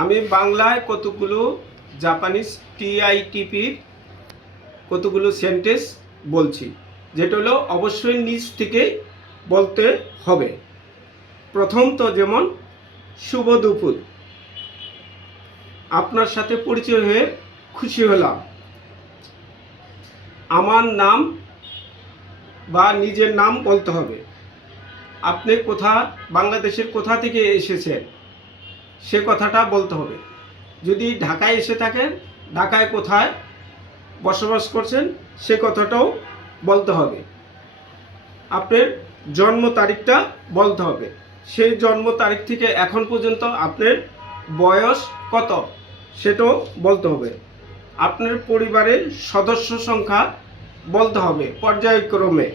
আমি বাংলায় কতগুলো জাপানিজ টিআইটিপির কতগুলো সেন্টেন্স বলছি, যেটা হলো অবশ্যই নিজ থেকে বলতে হবে। প্রথম তো যেমন শুভ দুপুর, আপনার সাথে পরিচয় হয়ে খুশি হলাম। আমার নাম বা নিজের নাম বলতে হবে। আপনি বাংলাদেশের কোথা থেকে এসেছেন সে কথাটা বলতে হবে। যদি ঢাকায় এসে থাকেন, ঢাকায় কোথায় বসবাস করছেন সে কথাটাও বলতে হবে। আপনার জন্ম তারিখটা বলতে হবে। সেই জন্ম তারিখ থেকে এখন পর্যন্ত আপনার বয়স কত সেটাও বলতে হবে। আপনার পরিবারের সদস্য সংখ্যা বলতে হবে পর্যায়ক্রমে,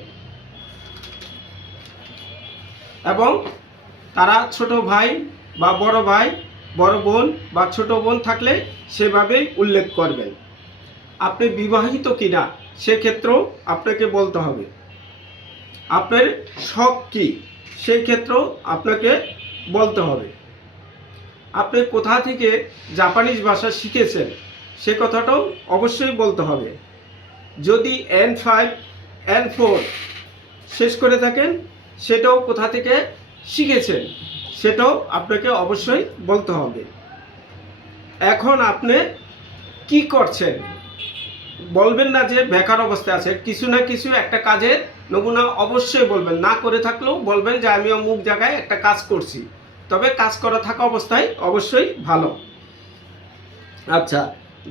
এবং তারা ছোট ভাই বা বড় ভাই, বড় বোন বা ছোট বোন থাকলে সেভাবেই উল্লেখ করবেন। আপনি বিবাহিত কিনা সেক্ষেত্রেও আপনাকে বলতে হবে। আপনার শখ কী সেই ক্ষেত্রেও আপনাকে বলতে হবে। আপনি কোথা থেকে জাপানিজ ভাষা শিখেছেন সে কথাটাও অবশ্যই বলতে হবে। যদি N5 N4 শেষ করে থাকেন সেটাও কোথা থেকে শিখেছেন সেটাও আপনাকে অবশ্যই বলতে হবে। এখন আপনি কি করছেন বলবেন না যে বেকার অবস্থায় আছে, কিছু না কিছু একটা কাজের নমুনা অবশ্যই বলবেন। না করে থাকলেও বলবেন যে আমি অমুক জায়গায় একটা কাজ করছি, তবে কাজ করা থাকা অবস্থায় অবশ্যই ভালো। আচ্ছা,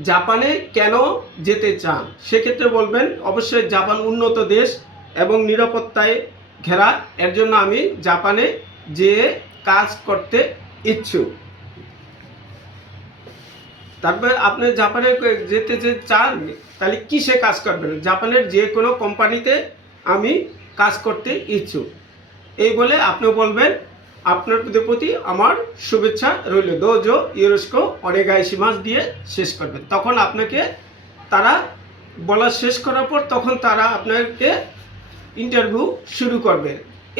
জাপানে কেন যেতে চান সেক্ষেত্রে বলবেন অবশ্যই জাপান উন্নত দেশ এবং নিরাপত্তায় ঘেরা, এর জন্য আমি জাপানে যেয়ে কাজ করতে ইচ্ছুক। তারপরে আপনি জাপানে যেতে যে চান তাহলে কিসে কাজ করবেন? জাপানের যে কোনো কোম্পানিতে আমি কাজ করতে ইচ্ছুক। এই বলে আপনি বলবেন আপনার প্রতি আমার শুভেচ্ছা রইল, দোজো ইউরোস্কো অনেগাইশিমাস দিয়ে শেষ করবেন। তখন আপনাকে তারা বলা শেষ করার পর তখন তারা আপনাকে ইন্টারভিউ শুরু করবে।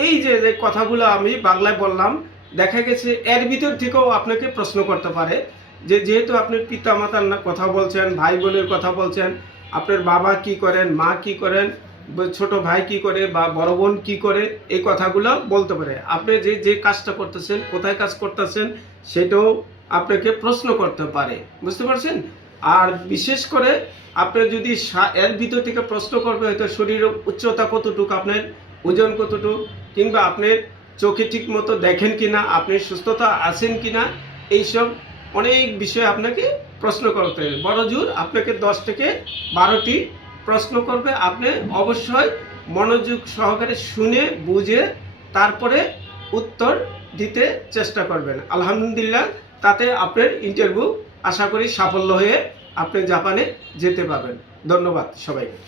এই যে কথাগুলো আমি বাংলায় বললাম, দেখা গেছে এর ভিতর থেকেও আপনাকে প্রশ্ন করতে পারে যে যেহেতু আপনি পিতা মাতার কথা বলছেন, ভাই বোনের কথা বলছেন, আপনার বাবা কি করেন, মা কি করেন, ছোট ভাই কি করে বা বড় বোন কি করে, এই কথাগুলো বলতে পারে। আপনি যে কাজটা করতেছেন, কোথায় কাজ করতেছেন সেটাও আপনাকে প্রশ্ন করতে পারে, বুঝতে পারছেন? আর বিশেষ করে আপনি যদি এর ভিতর থেকে প্রশ্ন করবে হয়তো শরীরের উচ্চতা কতটুকু, আপনার ওজন কতটুকু, কিংবা আপনার চোখে ঠিক মতো দেখেন কিনা, আপনি সুস্থতা আছেন কিনা, এইসব অনেক বিষয় আপনাকে প্রশ্ন করতে হবে। বড় জোর আপনাকে 10 থেকে 12টি প্রশ্ন করবে। আপনি অবশ্যই মনোযোগ সহকারে শুনে বুঝে তারপরে উত্তর দিতে চেষ্টা করবেন। আলহামদুলিল্লাহ, তাতে আপনার ইন্টারভিউ আশা করি সাফল্য হয়ে আপনি জাপানে যেতে পারবেন। ধন্যবাদ সবাইকে।